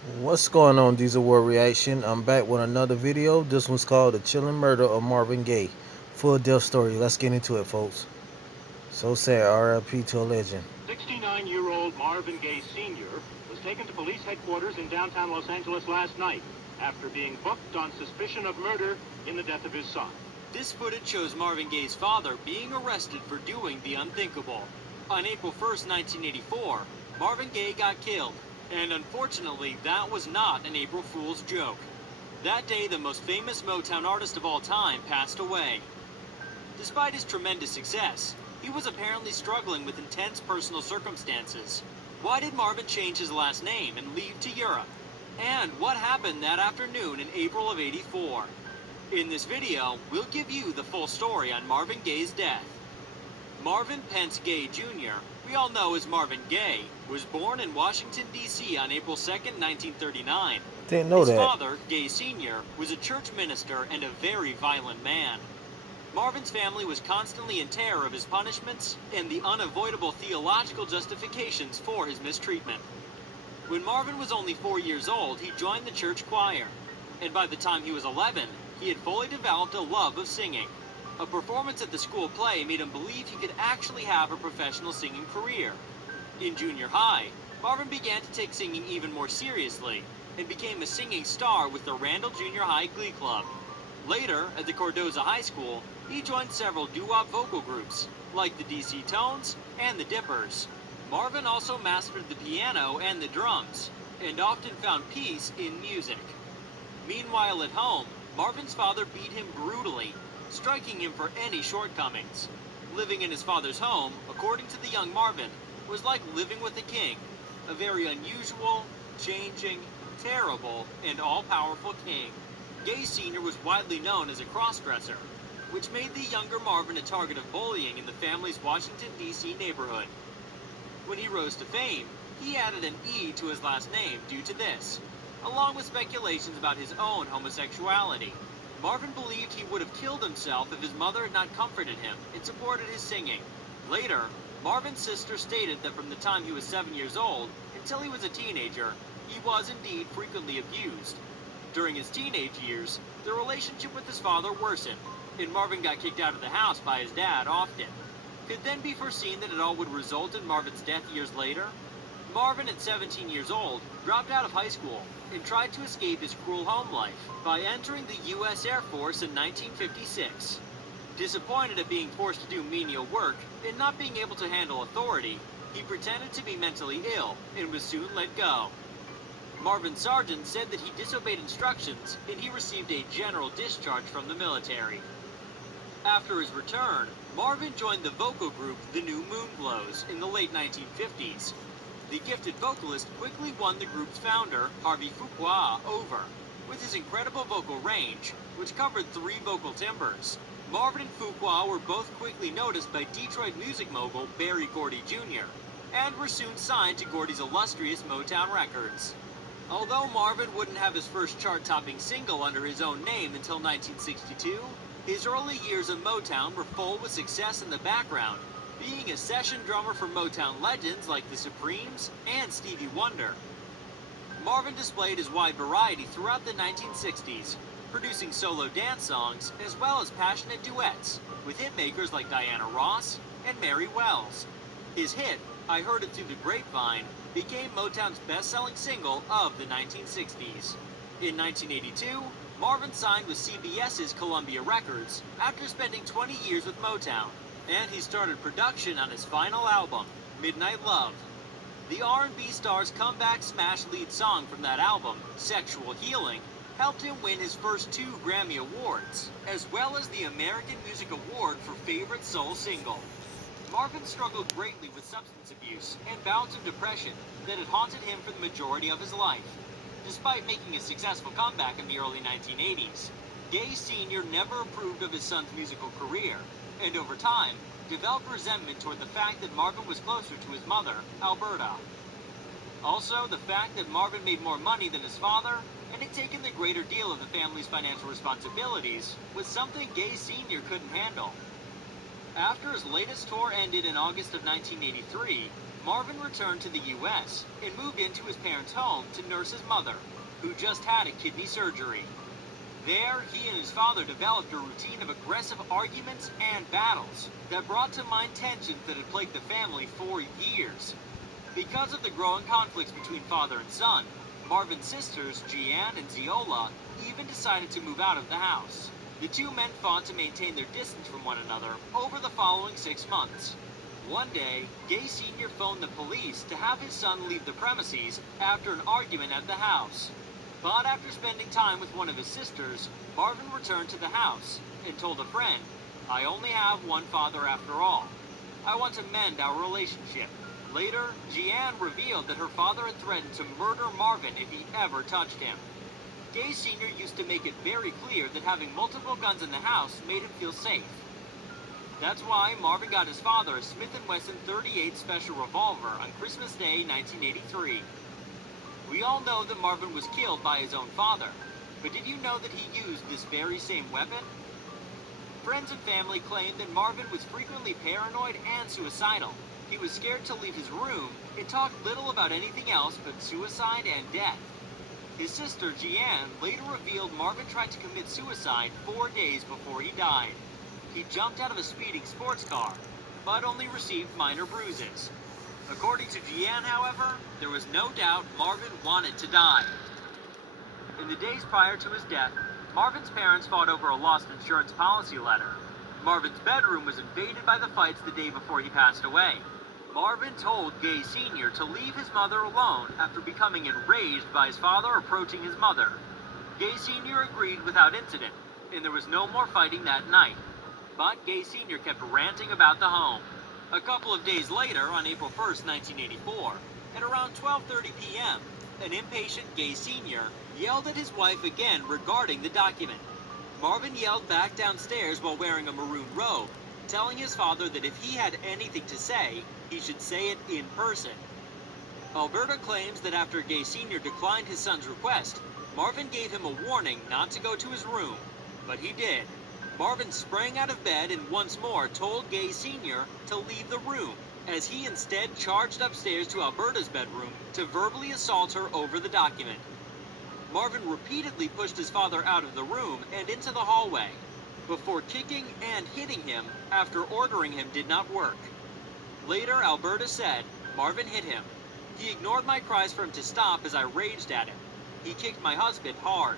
What's going on, Diesel War Reaction? I'm back with another video. This one's called The Chilling Murder of Marvin Gaye. Full death story. Let's get into it, folks. So sad, RIP to a legend. 69-year-old Marvin Gaye Sr. was taken to police headquarters in downtown Los Angeles last night after being booked on suspicion of murder in the death of his son. This footage shows Marvin Gaye's father being arrested for doing the unthinkable. On April 1st, 1984, Marvin Gaye got killed, and unfortunately, that was not an April Fool's joke. That day, the most famous Motown artist of all time passed away. Despite his tremendous success, he was apparently struggling with intense personal circumstances. Why did Marvin change his last name and leave to Europe? And what happened that afternoon in April of '84? In this video, we'll give you the full story on Marvin Gaye's death. Marvin Pence Gaye Jr., we all know as Marvin Gaye, was born in Washington, D.C. on April 2nd, 1939. Didn't know His that. father, Gaye Sr., was a church minister and a very violent man. Marvin's family was constantly in terror of his punishments and the unavoidable theological justifications for his mistreatment. When Marvin was only 4 years old, he joined the church choir, and by the time he was 11, he had fully developed a love of singing. A performance at the school play made him believe he could actually have a professional singing career. In junior high, Marvin began to take singing even more seriously and became a singing star with the Randall Junior High Glee Club. Later, at the Cardozo High School, he joined several doo-wop vocal groups, like the DC Tones and the Dippers. Marvin also mastered the piano and the drums, and often found peace in music. Meanwhile at home, Marvin's father beat him brutally, striking him for any shortcomings. Living in his father's home, according to the young Marvin, was like living with a king, a very unusual, changing, terrible, and all-powerful king. Gaye Sr. was widely known as a cross-dresser, which made the younger Marvin a target of bullying in the family's Washington, D.C. neighborhood. When he rose to fame, he added an E to his last name due to this, along with speculations about his own homosexuality. Marvin believed he would have killed himself if his mother had not comforted him and supported his singing. Later, Marvin's sister stated that from the time he was 7 years old until he was a teenager, he was indeed frequently abused. During his teenage years, the relationship with his father worsened, and Marvin got kicked out of the house by his dad often. Could then be foreseen that it all would result in Marvin's death years later? Marvin, at 17 years old, dropped out of high school and tried to escape his cruel home life by entering the U.S. Air Force in 1956. Disappointed at being forced to do menial work and not being able to handle authority, he pretended to be mentally ill and was soon let go. Marvin's sergeant said that he disobeyed instructions and he received a general discharge from the military. After his return, Marvin joined the vocal group The New Moonglows in the late 1950s. The gifted vocalist quickly won the group's founder, Harvey Fuqua, over. With his incredible vocal range, which covered 3 vocal timbres, Marvin and Fuqua were both quickly noticed by Detroit music mogul Berry Gordy Jr., and were soon signed to Gordy's illustrious Motown Records. Although Marvin wouldn't have his first chart-topping single under his own name until 1962, his early years of Motown were full with success in the background, being a session drummer for Motown legends like the Supremes and Stevie Wonder. Marvin displayed his wide variety throughout the 1960s, producing solo dance songs as well as passionate duets with hitmakers like Diana Ross and Mary Wells. His hit, I Heard It Through the Grapevine, became Motown's best-selling single of the 1960s. In 1982, Marvin signed with CBS's Columbia Records after spending 20 years with Motown, and he started production on his final album, Midnight Love. The R&B star's comeback smash lead song from that album, Sexual Healing, helped him win his first 2 Grammy Awards, as well as the American Music Award for Favorite Soul Single. Marvin struggled greatly with substance abuse and bouts of depression that had haunted him for the majority of his life. Despite making a successful comeback in the early 1980s, Gaye Sr. never approved of his son's musical career, and over time, developed resentment toward the fact that Marvin was closer to his mother, Alberta. Also, the fact that Marvin made more money than his father and had taken the greater deal of the family's financial responsibilities was something Gaye Sr. couldn't handle. After his latest tour ended in August of 1983, Marvin returned to the U.S. and moved into his parents' home to nurse his mother, who just had a kidney surgery. There, he and his father developed a routine of aggressive arguments and battles that brought to mind tensions that had plagued the family for years. Because of the growing conflicts between father and son, Marvin's sisters, Jeanne and Ziola, even decided to move out of the house. The two men fought to maintain their distance from one another over the following 6 months. One day, Gaye Sr. phoned the police to have his son leave the premises after an argument at the house. But after spending time with one of his sisters, Marvin returned to the house and told a friend, "I only have one father after all. I want to mend our relationship." Later, Jeanne revealed that her father had threatened to murder Marvin if he ever touched him. Gaye Sr. used to make it very clear that having multiple guns in the house made him feel safe. That's why Marvin got his father a Smith & Wesson .38 Special Revolver on Christmas Day 1983. We all know that Marvin was killed by his own father, but did you know that he used this very same weapon? Friends and family claim that Marvin was frequently paranoid and suicidal. He was scared to leave his room and talked little about anything else but suicide and death. His sister, Jeanne, later revealed Marvin tried to commit suicide 4 days before he died. He jumped out of a speeding sports car, but only received minor bruises. According to Jeanne, however, there was no doubt Marvin wanted to die. In the days prior to his death, Marvin's parents fought over a lost insurance policy letter. Marvin's bedroom was invaded by the fights the day before he passed away. Marvin told Gaye Sr. to leave his mother alone after becoming enraged by his father approaching his mother. Gaye Sr. agreed without incident, and there was no more fighting that night. But Gaye Sr. kept ranting about the home. A couple of days later, on April 1st, 1984, at around 12:30 p.m., an impatient Gaye Sr. yelled at his wife again regarding the document. Marvin yelled back downstairs while wearing a maroon robe, telling his father that if he had anything to say, he should say it in person. Alberta claims that after Gaye Sr. declined his son's request, Marvin gave him a warning not to go to his room, but he did. Marvin sprang out of bed and once more told Gaye Sr. to leave the room, as he instead charged upstairs to Alberta's bedroom to verbally assault her over the document. Marvin repeatedly pushed his father out of the room and into the hallway, before kicking and hitting him after ordering him did not work. Later, Alberta said, "Marvin hit him. He ignored my cries for him to stop as I raged at him. He kicked my husband hard."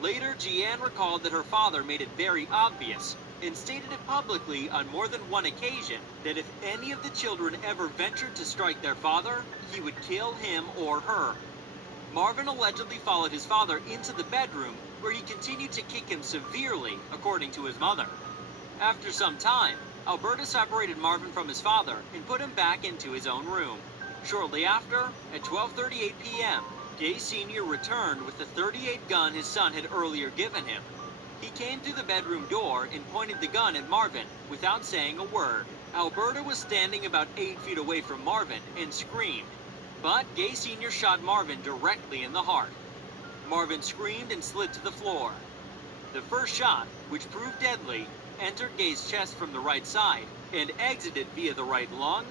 Later, Jeanne recalled that her father made it very obvious and stated it publicly on more than one occasion that if any of the children ever ventured to strike their father, he would kill him or her. Marvin allegedly followed his father into the bedroom, where he continued to kick him severely, according to his mother. After some time, Alberta separated Marvin from his father and put him back into his own room. Shortly after, at 12:38 p.m., Gaye Sr. returned with the .38 gun his son had earlier given him. He came through the bedroom door and pointed the gun at Marvin without saying a word. Alberta was standing about 8 feet away from Marvin and screamed, but Gaye Sr. shot Marvin directly in the heart. Marvin screamed and slid to the floor. The first shot, which proved deadly, entered Gaye's chest from the right side and exited via the right lung,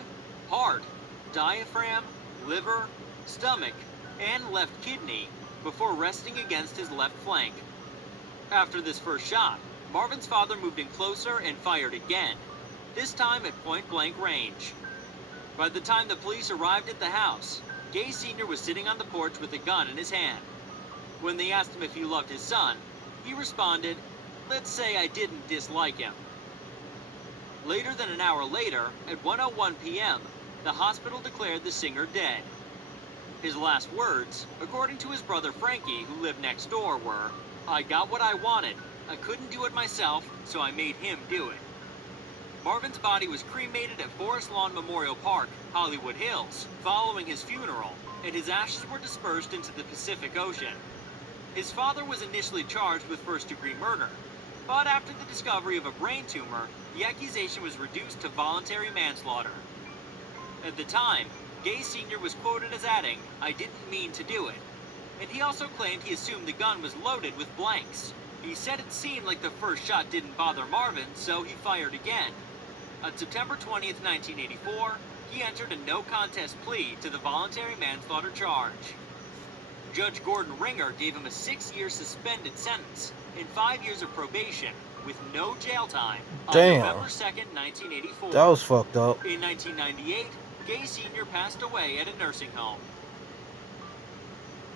heart, diaphragm, liver, stomach, and left kidney before resting against his left flank. After this first shot, Marvin's father moved in closer and fired again, this time at point-blank range. By the time the police arrived at the house, Gaye Sr. was sitting on the porch with a gun in his hand. When they asked him if he loved his son, he responded, "Let's say I didn't dislike him." Later than an hour later, at 1:01 p.m., the hospital declared the singer dead. His last words, according to his brother Frankie, who lived next door, were, "I got what I wanted. I couldn't do it myself, so I made him do it." Marvin's body was cremated at Forest Lawn Memorial Park, Hollywood Hills, following his funeral, and his ashes were dispersed into the Pacific Ocean. His father was initially charged with first-degree murder, but after the discovery of a brain tumor, the accusation was reduced to voluntary manslaughter. At the time, Gaye Sr. was quoted as adding, "I didn't mean to do it," and he also claimed he assumed the gun was loaded with blanks. He said it seemed like the first shot didn't bother Marvin, so he fired again. On September 20th, 1984, he entered a no-contest plea to the voluntary manslaughter charge. Judge Gordon Ringer gave him a 6-year suspended sentence and 5 years of probation with no jail time on Damn. November 2nd, 1984. That was fucked up. In 1998, Gaye Sr. passed away at a nursing home.